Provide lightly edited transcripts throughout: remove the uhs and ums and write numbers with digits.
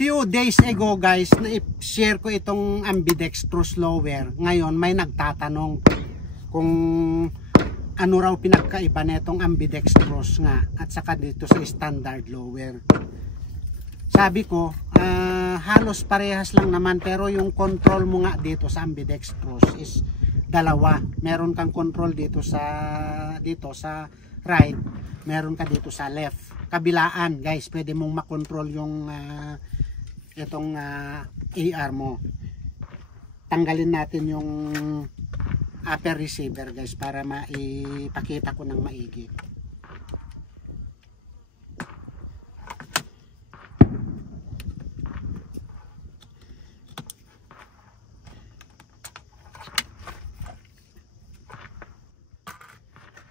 few days ago guys, na-share ko itong ambidextrous lower. Ngayon may nagtatanong kung ano raw pinagkaiba nitong ambidextrous nga at saka dito sa standard lower. Sabi ko, halos parehas lang naman, pero yung control mo nga dito sa ambidextrous is dalawa. Meron kang control dito sa right, meron ka dito sa left. Kabilaan guys, pwede mong makontrol yung itong AR mo. Tanggalin natin yung upper receiver guys para maipakita ko ng maigi.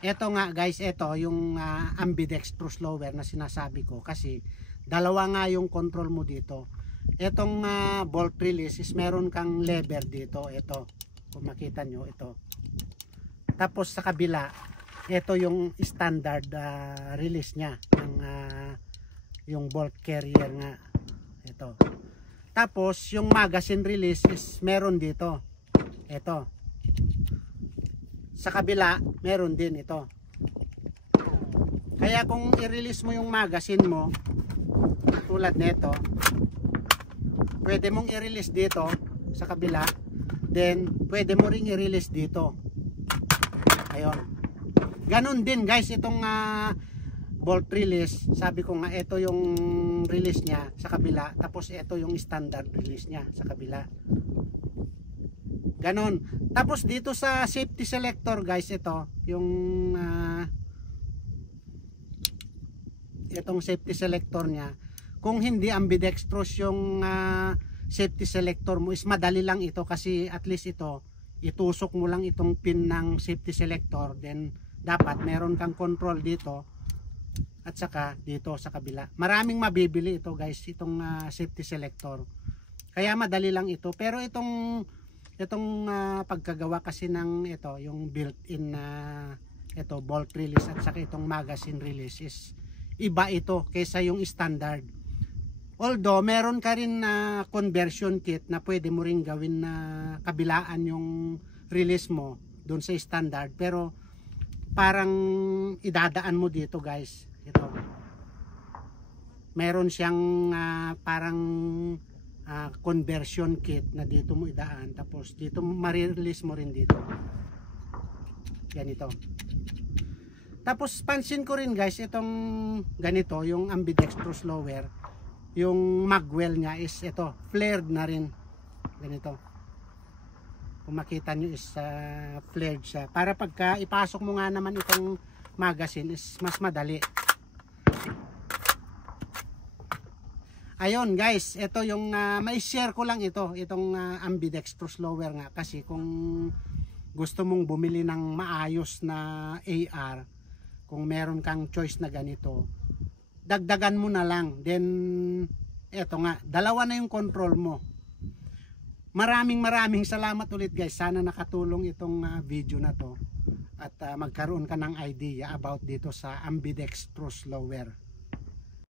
Ito nga guys, ito yung ambidextrous lower na sinasabi ko kasi dalawa nga yung control mo dito. Itong bolt release is meron kang lever dito, ito. Kung makita nyo, ito. Tapos sa kabila, ito yung standard release nya ng yung bolt carrier nga. Ito. Tapos yung magazine release is meron dito. Ito. Sa kabila, meron din ito. Kaya kung i-release mo yung magazine mo, tulad nito, pwede mong i-release dito sa kabila, then pwede mo ring i-release dito. Ayun. Ganon din guys, itong bolt release, sabi ko nga, ito yung release nya sa kabila, tapos ito yung standard release nya sa kabila. Ganon. Tapos dito sa safety selector guys, ito yung itong safety selector nya, kung hindi ambidextrous yung safety selector mo is madali lang ito kasi at least ito itusok mo lang itong pin ng safety selector, then dapat meron kang control dito at saka dito sa kabila. Maraming mabibili ito guys, itong safety selector, kaya madali lang ito. Pero itong pagkagawa kasi ng ito, yung built-in na ito bolt release at saka itong magazine release is iba ito kaysa yung standard. Although meron ka rin na conversion kit na pwede mo rin gawin na kabilaan yung release mo doon sa standard, pero parang idadaan mo dito guys. Ito. Meron siyang parang conversion kit na dito mo idaan, tapos dito ma-release mo rin dito. Ganito. Tapos pansin ko rin guys, itong ganito, yung ambidextrous lower, yung magwell nya is ito, flared na rin. Ganito. Kung makita nyo is flared siya. Para pagka ipasok mo nga naman itong magazine is mas madali. Ayun guys, ito yung mai-share ko lang itong ambidextrous lower nga, kasi kung gusto mong bumili ng maayos na AR, kung meron kang choice na ganito, dagdagan mo na lang. Then eto nga, dalawa na yung control mo. Maraming salamat ulit guys. Sana nakatulong itong video na to at magkaroon ka ng idea about dito sa ambidextrous lower.